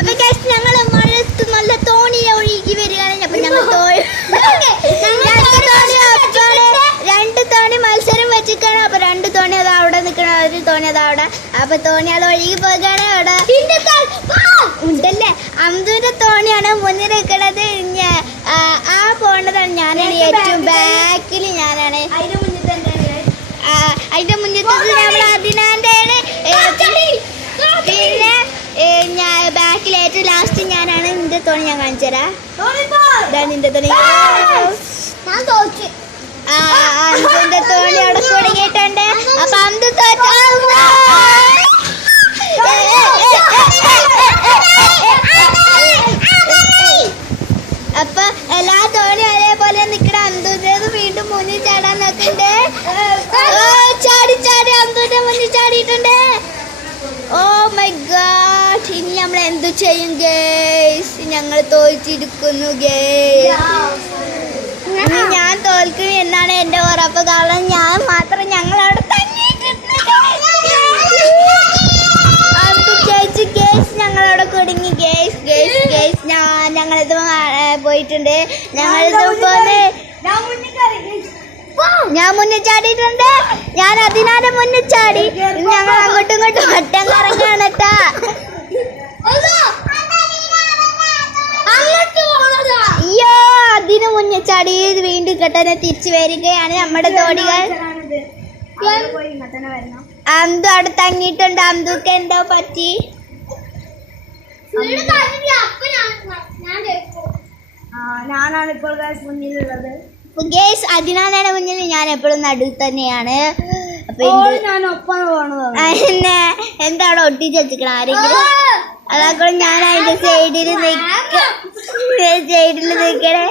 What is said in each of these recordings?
അപ്പൊ ഗൈസ് ഞങ്ങൾ മഴത്ത് നല്ല തോണിയെ ഒഴുകി വരികയാണ്. അപ്പൊ ഞങ്ങൾ രണ്ട് തോണി മത്സരം വെച്ചിരിക്കണം അപ്പൊ രണ്ട് തോണി അത് അവിടെ നിൽക്കണം ഒരു തോണി അത് അവിടെ. അപ്പൊ തോണി അത് ഒഴുകി പോകുകയാണ് അവിടെ. ഉണ്ടല്ലേ? അന്തുവിന്റെ തോണിയാണ് മുന്നിൽ നിൽക്കണത്. ആ, പോണതാണ് ഞാനാണ് ഏറ്റവും ബാക്കിൽ ഞാനാണ്. അതിന്റെ മുന്നിൽ നമ്മൾ അതിനാന്റെ ഞാൻ കാണിച്ചു തരാം Dan നിന്റെ തോണി അന്തുവിന്റെ തോണി അവിടെ കുടുങ്ങിയിട്ടുണ്ട് അപ്പൊ അന്ത് തോറ്റ അപ്പൊ എല്ലാ തോണി അതേപോലെ നിക്കണ അന്തുന്റേത് വീണ്ടും മുന്നിൽ ചാടാൻ നോക്കണ്ടേ ചാടി ചാടി അന്തുന്റെ മുന്നിൽ ചാടിയിട്ടുണ്ട് ചെയ്യും ഗേസ് ഞങ്ങൾ തോൽച്ചിരിക്കുന്നു ഗേസ് ഞാൻ തോൽക്കും എന്നാണ് എന്റെ ഉറപ്പ്. കാരണം ഞാൻ മാത്രം ഞങ്ങൾ അവിടെ ഗേസ് ഞങ്ങളവിടെ കുടുങ്ങി ഗേസ് ഗേസ് ഗേസ് ഞാൻ ഞങ്ങളിത് പോയിട്ടുണ്ട്. ഞങ്ങളിത് ഞാൻ മുന്നിൽ ചാടിയിട്ടുണ്ട്. ഞാൻ അതിനാലെ മുന്നിൽ ചാടി. ഞങ്ങൾ അങ്ങോട്ടും ഇങ്ങോട്ടും വട്ടം കറങ്ങാണ് കേട്ടാ അതിന് മുന്നിൽ ചാടി വീണ്ടും കെട്ടനെ തിരിച്ചു വരികയാണ് നമ്മുടെ തോടികൾ അന്തു അവിടെ തങ്ങിയിട്ടുണ്ട്. അന്തുക്ക് എന്തോ പറ്റി? ആ ഞാനാണ് ഇപ്പോൾ ഗൈസ് മുന്നിലുള്ളത്. ഗേസ് അതിനാണ് മുന്നിൽ. ഞാൻ എപ്പോഴും നടുവിൽ തന്നെയാണ്. എന്നെ എന്താ അവിടെ ഒട്ടിച്ച് വെച്ചിക്കണം ആരെങ്കിലും അതാക്കൂടെ ഞാൻ അതിന്റെ സൈഡിൽ നിൽക്കണേ സൈഡിൽ നിക്കണേ.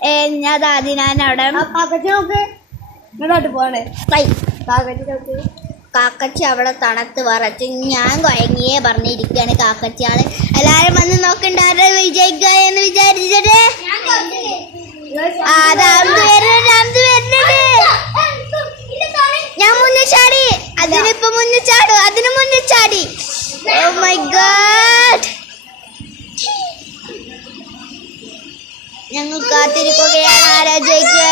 ഏ, ഞാൻ അത് ഞാൻ അവിടെ. പോണേ. കാക്കച്ചി അവിടെ തണുത്ത് വറച്ച് ഞാൻ കുഴങ്ങിയേ പറഞ്ഞിരിക്കുകയാണ് കാക്കച്ചിയാണ്. എല്ലാരും വന്ന് നോക്കണ്ടാരെ വിജയിക്കുക എന്ന് വിചാരിച്ചിട്ട്? ആ, ഞങ്ങൾ കാത്തിരിക്കുകയാണ്. ആരാ ജയിക്കുക